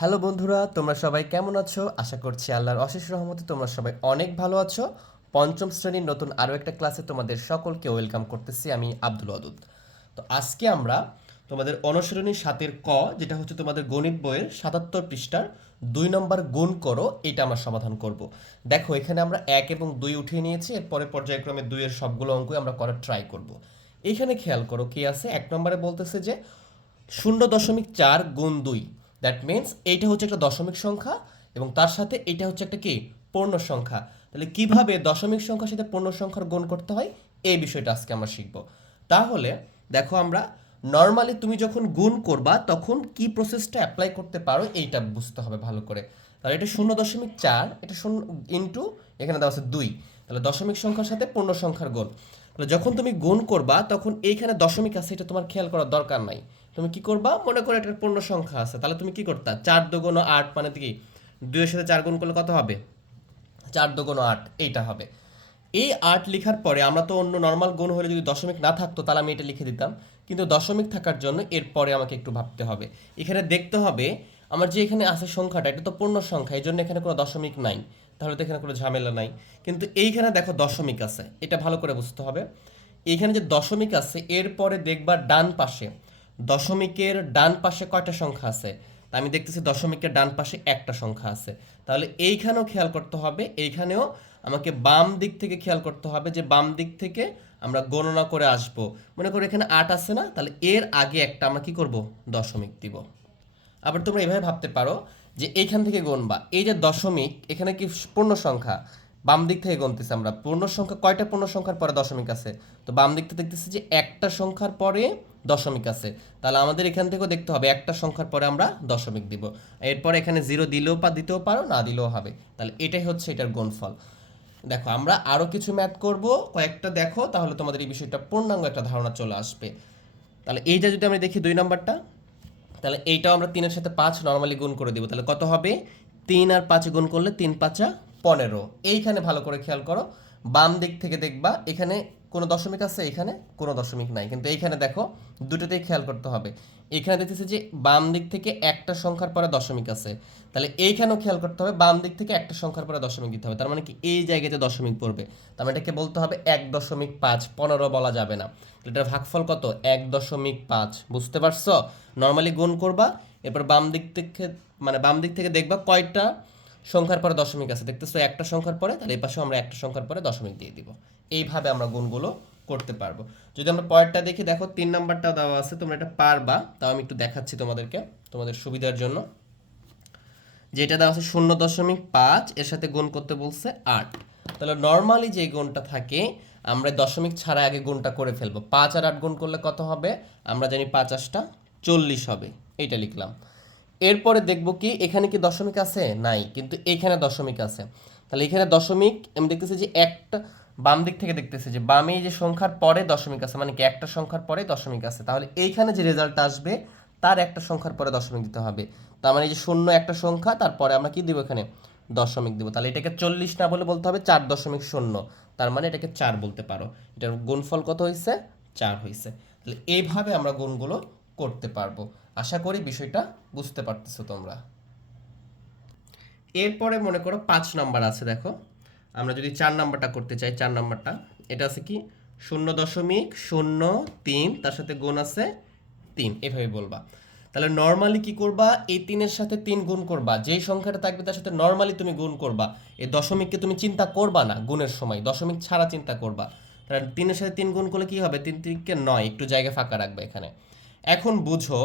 Hello বন্ধুরা, তোমরা সবাই কেমন আছো? আশা করছি আল্লাহর অশেষ রহমতে তোমরা সবাই অনেক ভালো আছো। পঞ্চম শ্রেণির নতুন আরও একটা ক্লাসে তোমাদের সকলকে ওয়েলকাম করতেছি আমি আব্দুল ওয়াদুদ। তো আজকে আমরা তোমাদের অনুসরণী সাতের ক, যেটা হচ্ছে তোমাদের গণিত বইয়ের সাতাত্তর পৃষ্ঠার দুই নম্বর গুণ করো, এটা আমরা সমাধান করব। দেখো, এখানে আমরা এক এবং দুই উঠিয়ে নিয়েছি, এরপরে পর্যায়ক্রমে দুইয়ের সবগুলো অঙ্কই আমরা করার ট্রাই করব। এইখানে খেয়াল করো কি আছে, এক নম্বরে বলতেছে যে শূন্য দশমিক চার গুণ দুই দ্যাট মিন্স এইটা হচ্ছে একটা দশমিক সংখ্যা এবং তার সাথে এইটা হচ্ছে একটা কি? পূর্ণ সংখ্যা। তাহলে কীভাবে দশমিক সংখ্যার সাথে পূর্ণ সংখ্যার গুণ করতে হয়? এই বিষয়টা আজকে আমরা শিখব। তাহলে দেখো আমরা নর্মালি তুমি যখন গুণ করবা, তখন কি প্রসেসটা অ্যাপ্লাই করতে পারো এইটা বুঝতে হবে ভালো করে। তাহলে এটা শূন্য দশমিক চার, এটা শূন্য ইন্টু এখানে দেওয়া আছে দুই। তাহলে দশমিক সংখ্যার সাথে পূর্ণ সংখ্যার গুণ। তাহলে যখন তুমি গুণ করবা, তখন এইখানে দশমিক আছে, এটা তোমার খেয়াল করার দরকার নাই। তুমি কি করবা? মনে করো একটা পূর্ণ সংখ্যা আছে। তাহলে তুমি কি করতা? চার দুগুণ আট মানে কি? দুইয়ের সাথে চার গুণ করলে কত হবে? চার দুগুণ আট, এইটা হবে। এই আট লেখার পরে আমরা তো অন্য নর্মাল গুণ হলে যদি দশমিক না থাকতো, তাহলে আমি এটা লিখে দিতাম। কিন্তু দশমিক থাকার জন্য এরপরে আমাকে একটু ভাবতে হবে। এখানে দেখতে হবে, আমার যে এখানে আছে সংখ্যাটা, এটা তো পূর্ণ সংখ্যা, এই জন্য এখানে কোনো দশমিক নাই। তাহলে তো এখানে কোনো ঝামেলা নাই। কিন্তু এইখানে দেখো দশমিক আছে, এটা ভালো করে বুঝতে হবে। এইখানে যে দশমিক আছে, এরপরে দেখবা ডান পাশে দশমিকের ডান পাশে কয়টা সংখ্যা আছে? তা আমি দেখতেছি দশমিকের ডান পাশে একটা সংখ্যা আছে। তাহলে এইখানেও খেয়াল করতে হবে, এইখানেও আমাকে বাম দিক থেকে খেয়াল করতে হবে যে বাম দিক থেকে আমরা গণনা করে আসব। মনে করো এখানে আট আছে না? তাহলে এর আগে একটা আমরা কি করব? দশমিক দিব। আবার তোমরা এভাবে ভাবতে পারো যে এইখান থেকে গণবা। এই যে দশমিক, এখানে কি পূর্ণ সংখ্যা? বাম দিক থেকে গণতেছি আমরা। পূর্ণ সংখ্যা, কয়টা পূর্ণ সংখ্যার পরে দশমিক আছে? তো বাম দিক থেকে দেখতেছি যে একটা সংখ্যার পরে দশমিক আছে। তাহলে আমাদের এখান থেকেও দেখতে হবে, একটা সংখ্যার পরে আমরা দশমিক দিব। এরপর এখানে জিরো দিলেও পা, দিতেও পারো, না দিলেও হবে। তাহলে এটাই হচ্ছে এটার গুণফল। দেখো, আমরা আরও কিছু ম্যাথ করব। কয়েকটা দেখো, তাহলে তোমাদের এই বিষয়টা পূর্ণাঙ্গ একটা ধারণা চলে আসবে। তাহলে এইটা যদি আমরা দেখি দুই নাম্বারটা, তাহলে এইটাও আমরা তিনের সাথে পাঁচ নর্মালি গুণ করে দিব। তাহলে কত হবে? তিন আর পাঁচ গুণ করলে তিন পাঁচা পনেরো। এইখানে ভালো করে খেয়াল করো। বাম দিক থেকে দেখবা, এখানে কোনো দশমিক আছে এখানে? কোনো দশমিক নাই। কিন্তু এইখানে দেখো, দুটোতেই খেয়াল করতে হবে। এখানে দেখতেছি যে বাম দিক থেকে একটা সংখ্যার পরে দশমিক আছে। তাহলে এইখানেও খেয়াল করতে হবে, বাম দিক থেকে একটা সংখ্যার পরে দশমিক দিতে হবে। তার মানে কি, এই জায়গাতে দশমিক পড়বে, তার মানে এটাকে বলতে হবে এক দশমিক পাঁচ, পনেরো বলা যাবে না। এটার ভাগফল কত? এক দশমিক পাঁচ। বুঝতে পারছ? নর্মালি গুণ করবা, এরপর বাম দিক থেকে মানে বাম দিক থেকে দেখবা কয়টা? সংখ্যার পরে দশমিক আছে। দেখতেছো একটা সংখ্যার পরে, তাহলে এই পাশেও আমরা একটা সংখ্যার পরে দশমিক দিয়ে দিব। এইভাবে আমরা গুণগুলো করতে পারব। যদি আমরা পরেরটা দেখি, দেখো তিন নাম্বারটা দেওয়া আছে, তোমরা এটা পারবা। তাও আমি একটু দেখাচ্ছি তোমাদেরকে, তোমাদের সুবিধার জন্য। যেটা দেওয়া আছে শূন্য দশমিক পাঁচ, এর সাথে গুণ করতে বলছে আট। তাহলে নর্মালি যে গুণটা থাকে, আমরা দশমিক ছাড়া আগে গুণটা করে ফেলব। পাঁচ আর আট গুণ করলে কত হবে? আমরা জানি পাঁচ আটটা চল্লিশ হবে। এইটা লিখলাম। এরপরে দেখব কি, এখানে কি দশমিক আছে? নাই, কিন্তু এখানে দশমিক আছে। তাহলে এখানে দশমিক, আমি দেখতেছি যে একটা বাম দিক থেকে দেখতেছি যে বামে যে সংখ্যার পরে দশমিক আছে মানে কি একটা সংখ্যার পরে দশমিক আছে। তাহলে এইখানে যে রেজাল্ট আসবে, তার একটা সংখ্যার পরে দশমিক দিতে হবে। তার মানে এই যে শূন্য একটা সংখ্যা, তারপরে আমরা কি দিব এখানে? দশমিক দিব। তাহলে এটাকে চল্লিশ না বলে বলতে হবে, চার দশমিক শূন্য। তার মানে এটাকে চার বলতে পারো। এটার গুণফল কত হয়েছে চার হয়েছে তাহলে এইভাবে আমরা গুণগুলো করতে পারব। আশা করি বিষয়টা বুঝতে পারতেছো তোমরা। এরপরে মনে করো পাঁচ নাম্বার আছে, দেখো। আমরা যদি চার নাম্বারটা করতে চাই, চার নাম্বারটা, এটা আছে কি? শূন্য দশমিক শূন্য তিন, তার সাথে গুণ আছে তিন, এভাবে বলবা। তাহলে নর্মালি কি করবা? এই তিনের সাথে তিন গুণ করবা। যেই সংখ্যাটা থাকবে তার সাথে নর্মালি তুমি গুণ করবা। এই দশমিককে তুমি চিন্তা করবা না গুণের সময়, দশমিক ছাড়া চিন্তা করবা। তাহলে তিনের সাথে তিন গুণ করলে কি হবে? তিন তিনকে নয়, একটু জায়গা ফাঁকা রাখবে এখানে। এখন বুঝো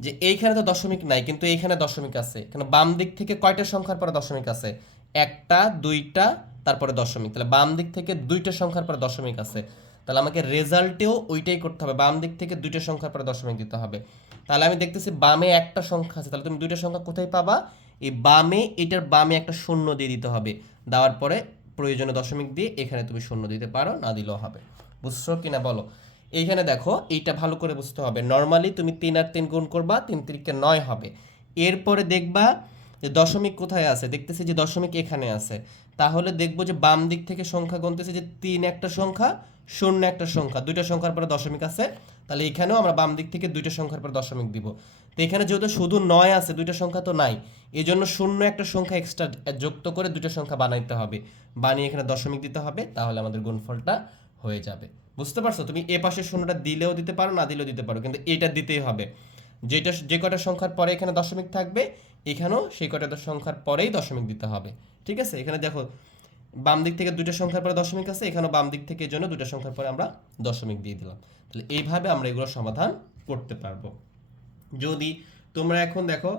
যে এইখানে তো দশমিক নাই, কিন্তু এইখানে দশমিক আছে। এখানে বাম দিক থেকে কয়টা সংখ্যার পরে দশমিক আছে? একটা, দুইটা, তারপরে দশমিক। তাহলে বাম দিক থেকে দুইটা সংখ্যার পরে দশমিক আছে। তাহলে আমাকে রেজাল্টেও ওইটাই করতে হবে। বাম দিক থেকে দুইটা সংখ্যার পরে দশমিক দিতে হবে। তাহলে আমি দেখতেছি বামে একটা সংখ্যা আছে। তাহলে তুমি দুইটা সংখ্যা কোথায় পাবা? এই বামে, এটার বামে একটা শূন্য দিয়ে দিতে হবে। দেওয়ার পরে প্রয়োজনে দশমিক দিয়ে এখানে তুমি শূন্য দিতে পারো, না দিলেও হবে। বুঝছ কিনা বলো? এইখানে দেখো, এইটা ভালো করে বুঝতে হবে। নর্মালি তুমি তিন আর তিন গুণ করবা, তিন তিরিকে নয় হবে। এরপরে দেখবা যে দশমিক কোথায় আছে? দেখতেছি যে দশমিক এখানে আছে। তাহলে দেখব যে বাম দিক থেকে সংখ্যা গুনতেছে যে তিন একটা সংখ্যা, শূন্য একটা সংখ্যা। দুইটা সংখ্যার পরে দশমিক আছে। তাহলে এখানেও আমরা বাম দিক থেকে দুইটা সংখ্যার পরে দশমিক দিব। তো এখানে যেহেতু শুধু নয় আছে, দুইটা সংখ্যা তো নাই এই জন্য শূন্য একটা সংখ্যা এক্সট্রা যুক্ত করে দুটো সংখ্যা বানাইতে হবে। বানিয়ে এখানে দশমিক দিতে হবে, তাহলে আমাদের গুণফলটা হয়ে যাবে। বুঝতে পারছ? তুমি এ পাশে শূন্যটা দিলেও দিতে পারো, না দিলেও দিতে পারো, কিন্তু এটা দিতেই হবে। যেটা যে কটা সংখ্যার পরে এখানে দশমিক থাকবে, এখানেও সেই কটা সংখ্যার পরেই দশমিক দিতে হবে। ঠিক আছে? এখানে দেখো, বাম দিক থেকে দুটো সংখ্যার পরে দশমিক আছে, এখানেও বাম দিক থেকে জন্য দুটো সংখ্যার পরে আমরা দশমিক দিয়ে দিলাম। তাহলে এইভাবে আমরা এগুলো সমাধান করতে পারব। যদি তোমরা এখন দেখো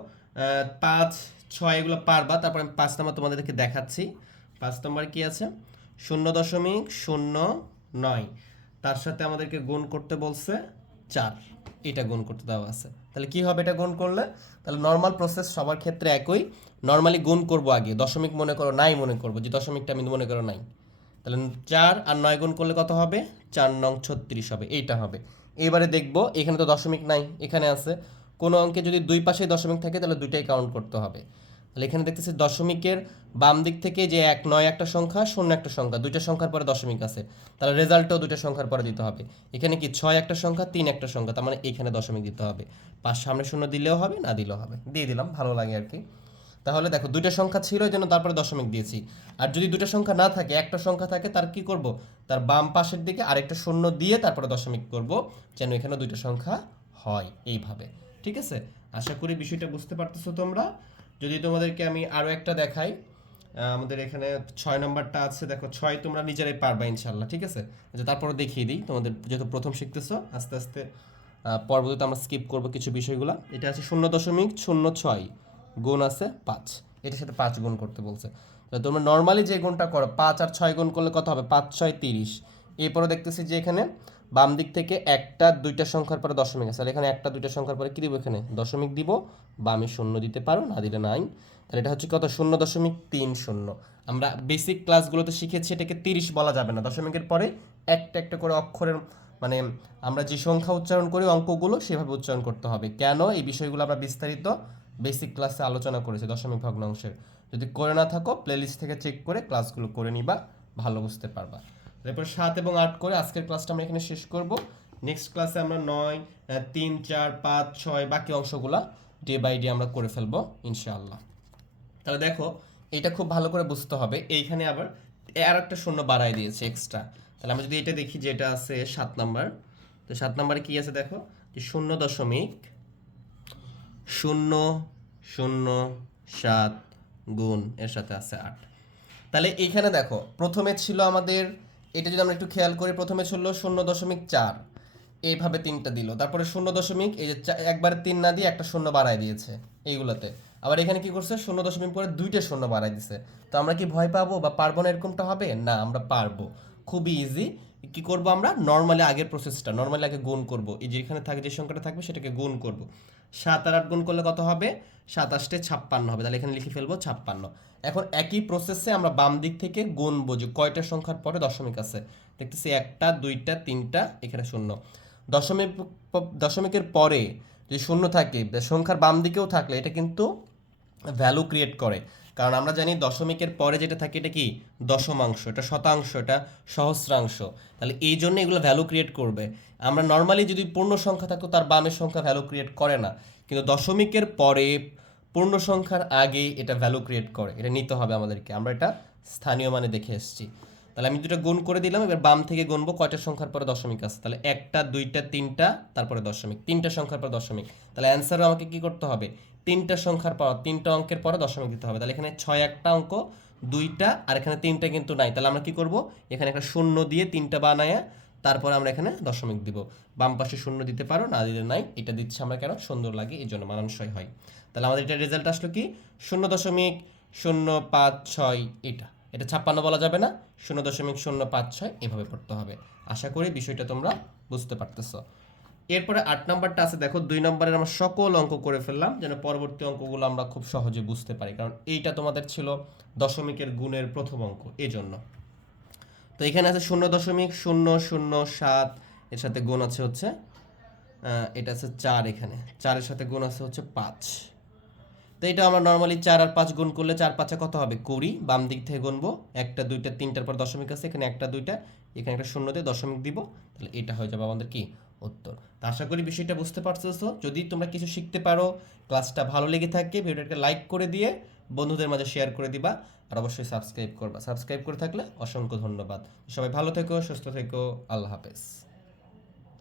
পাঁচ, ছয় এগুলো পারবা, তারপর আমি পাঁচ নাম্বার তোমাদেরকে দেখাচ্ছি। পাঁচ নাম্বার কি আছে? শূন্য দশমিক, শূন্য নয়। তার সাথে আমাদেরকে গুণ করতে বলছে চার। এটা গুণ করতে দেওয়া আছে। তাহলে কি হবে এটা গুণ করলে? তাহলে নর্মাল প্রসেস সবার ক্ষেত্রে একই। নর্মালি গুণ করব আগে। দশমিক মনে করো নাই মনে করব। যে দশমিকটা আমি মনে করো নাই। তাহলে চার আর নয় গুণ করলে কত হবে? চার নং ছত্রিশ হবে। এইটা হবে। এবারে দেখব, এখানে তো দশমিক নাই, এখানে আছে। কোনো অঙ্কে যদি দুই পাশে দশমিক থাকে, তাহলে দুইটাই কাউন্ট করতে হবে। তাহলে এখানে দেখতেছি দশমিকের বাম দিক থেকে যে এক, নয় একটা সংখ্যা, শূন্য একটা সংখ্যা, দুইটা সংখ্যার পরে দশমিক আছে। তাহলে রেজাল্টও দুইটা সংখ্যার পরে দিতে হবে। এখানে কি ছয় একটা সংখ্যা, তিন একটা সংখ্যা, তার মানে এখানে দশমিক দিতে হবে। পাঁচ সামনে শূন্য দিলেও হবে, না দিলেও হবে। দিয়ে দিলাম, ভালো লাগে আর কি। তাহলে দেখো, দুইটা সংখ্যা ছিল জন্য তারপরে দশমিক দিয়েছি। আর যদি দুটো সংখ্যা না থাকে, একটা সংখ্যা থাকে, তার কি করব? তার বাম পাশের দিকে আরেকটা শূন্য দিয়ে তারপরে দশমিক করব, যেন এখানে দুইটা সংখ্যা হয়, এইভাবে। ঠিক আছে? আশা করি বিষয়টা বুঝতে পারতেছো তোমরা। যদি তোমাদেরকে আমি আরও একটা দেখাই আমাদের এখানে ছয় নম্বরটা আছে, দেখো ছয় তোমরা নিজেরাই পারবা ইনশাল্লাহ ঠিক আছে? আচ্ছা তারপরে দেখিয়ে দিই, তোমাদের যেহেতু প্রথম শিখতেছো, আস্তে আস্তে পরবর্তীতে আমরা স্কিপ করব কিছু বিষয়গুলো। এটা আছে শূন্য দশমিক শূন্য ছয়, গুণ আছে পাঁচ, এটার সাথে পাঁচ গুণ করতে বলছে। তো তোমরা নর্মালি যে গুণটা করো, পাঁচ আর ছয় গুণ করলে কত হবে? পাঁচ, ছয়, তিরিশ। এরপরে দেখতেছি যে এখানে বাম দিক থেকে একটা, দুইটা সংখ্যার পরে দশমিক আছে। আর এখানে একটা, দুইটা সংখ্যার পরে কি দিব এখানে? দশমিক দিব। বামে শূন্য দিতে পারো, না দিলে নাই তাহলে এটা হচ্ছে কত? শূন্য দশমিক তিন শূন্য। আমরা বেসিক ক্লাসগুলোতে শিখেছি, এটাকে তিরিশ বলা যাবে না। দশমিকের পরে একটা একটা করে অক্ষরের মানে আমরা যে সংখ্যা উচ্চারণ করি, অঙ্কগুলো সেভাবে উচ্চারণ করতে হবে। কেন? এই বিষয়গুলো আমরা বিস্তারিত বেসিক ক্লাসে আলোচনা করেছি দশমিক ভগ্নাংশের। যদি করে না থাকো প্লেলিস্ট থেকে চেক করে ক্লাসগুলো করে নিবা, ভালো বুঝতে পারবা। এরপর সাত এবং আট করে আজকের ক্লাসটা আমরা এখানে শেষ করব। নেক্সট ক্লাসে আমরা নয় তিন, চার, পাঁচ, ছয় বাকি অংশগুলা ডে বাই ডে আমরা করে ফেলব, ইনশাআল্লাহ। তাহলে দেখো, এটা খুব ভালো করে বুঝতে হবে। এইখানে আবার আর একটা শূন্য বাড়াই দিয়েছে এক্সট্রা তাহলে আমরা যদি এটা দেখি যে এটা আছে সাত নাম্বার, তো সাত নাম্বারে কি আছে দেখো? যে শূন্য দশমিক, শূন্য শূন্য, সাত গুণ, এর সাথে আছে আট। তাহলে এইখানে দেখো, প্রথমে ছিল আমাদের এটা যদি আমরা একটু খেয়াল করি, প্রথমে ছিল শূন্য দশমিক চার। এইভাবে তিনটা দিল। তারপরে শূন্য দশমিক, এই যে একবারে তিন না দিয়ে একটা শূন্য বাড়ায় দিয়েছে এইগুলোতে। আবার এখানে কি করছে? শূন্য দশমিক পরে দুইটা শূন্য বাড়ায় দিছে। তো আমরা কি ভয় পাবো বা পারব না এরকমটা হবে? না, আমরা পারব। খুবই ইজি কি করব আমরা? নর্মালি আগের প্রসেসটা নর্মালি আগে গুণ করব। এই যে এখানে থাকে, যে সংখ্যাটা থাকবে, সেটাকে গুণ করব। সাত আর আট গুণ করলে কত হবে? সাতাশটে ছাপ্পান্ন হবে। তাহলে এখানে লিখে ফেলব ছাপ্পান্ন। এখন একই প্রসেসে আমরা বাম দিক থেকে গুণ বোঝি। কয়টা সংখ্যার পরে দশমিক আছে? দেখতেছি একটা, দুইটা, তিনটা, এখানে শূন্য। দশমিক দশমিকের পরে যদি শূন্য থাকে সংখ্যার বাম দিকেও থাকলে এটা কিন্তু ভ্যালু ক্রিয়েট করে। কারণ আমরা জানি দশমিকের পরে যেটা থাকে এটা কি? দশমাংশ, এটা শতাংশ, এটা সহস্রাংশ। তাহলে এই জন্য এগুলো ভ্যালু ক্রিয়েট করবে। আমরা নর্মালি যদি পূর্ণ সংখ্যা থাকতো তার বামের সংখ্যা ভ্যালু ক্রিয়েট করে না। কিন্তু দশমিকের পরে পূর্ণ সংখ্যার আগে এটা ভ্যালু ক্রিয়েট করে। এটা নিতে হবে আমাদেরকে। আমরা এটা স্থানীয় মানে দেখে এসেছি। তাহলে আমি দুটো গুণ করে দিলাম, এবার বাম থেকে গুনবো কয়টা সংখ্যার পরে দশমিক আছে? তাহলে একটা, দুইটা, তিনটা, তারপরে দশমিক। তিনটা সংখ্যার পর দশমিক। তাহলে অ্যান্সারও আমাকে কি করতে হবে? তিনটা সংখ্যার পর, তিনটা অঙ্কের পরে দশমিক দিতে হবে। তাহলে এখানে ছয় একটা অঙ্ক, দুইটা, আর এখানে তিনটা কিন্তু নাই। তাহলে আমরা কি করব? এখানে একটা শূন্য দিয়ে তিনটা বানায় তারপরে আমরা এখানে দশমিক দিব। বাম পাশে শূন্য দিতে পারো, না দিলে নাই। এটা দিচ্ছি আমরা কেন? সুন্দর লাগে, এই জন্য মানানসই হয়। তাহলে আমাদের এটা রেজাল্ট আসলো কি? শূন্য দশমিক, শূন্য পাঁচ, ছয়, এটা। এটা ছাপ্পান্ন বলা যাবে না, শূন্য দশমিক শূন্য পাঁচ ছয় এভাবে পড়তে হবে। আশা করি বিষয়টা তোমরা বুঝতে পারতেছ। এরপরে আট নাম্বারটা আছে, দেখো, দুই নম্বরের আমরা সকল অঙ্ক করে ফেললাম, যেন পরবর্তী অঙ্কগুলো আমরা খুব সহজে বুঝতে পারি, কারণ এইটা তোমাদের ছিল দশমিকের গুণের প্রথম অঙ্ক এই জন্য তো এখানে আছে শূন্য দশমিক শূন্য শূন্য সাত, এর সাথে গুণ আছে হচ্ছে এটা আছে চার এখানে, চারের সাথে গুণ আছে হচ্ছে পাঁচ। তো এটা আমরা নর্মালি চার আর পাঁচ গুণ করলে চার পাঁচে কত হবে? কুড়ি। বাম দিক থেকে গুনবো। একটা, দুইটা, তিনটার পর দশমিক আছে, এখানে একটা, দুইটা, এখানে একটা শূন্য দিয়ে দশমিক দিব। তাহলে এটা হয়ে যাবে আমাদের কি? উত্তর। তো আশা করি বিষয়টা বুঝতে পারছ যদি তোমরা কিছু শিখতে পারো, ক্লাসটা ভালো লেগে থাকে, ভিডিওটাকে লাইক করে দিয়ে বন্ধুদের মাঝে শেয়ার করে দিবা। আর অবশ্যই সাবস্ক্রাইব করবা। সাবস্ক্রাইব করে থাকলে অসংখ্য ধন্যবাদ। সবাই ভালো থেকো, সুস্থ থেকো। আল্লাহ হাফেজ।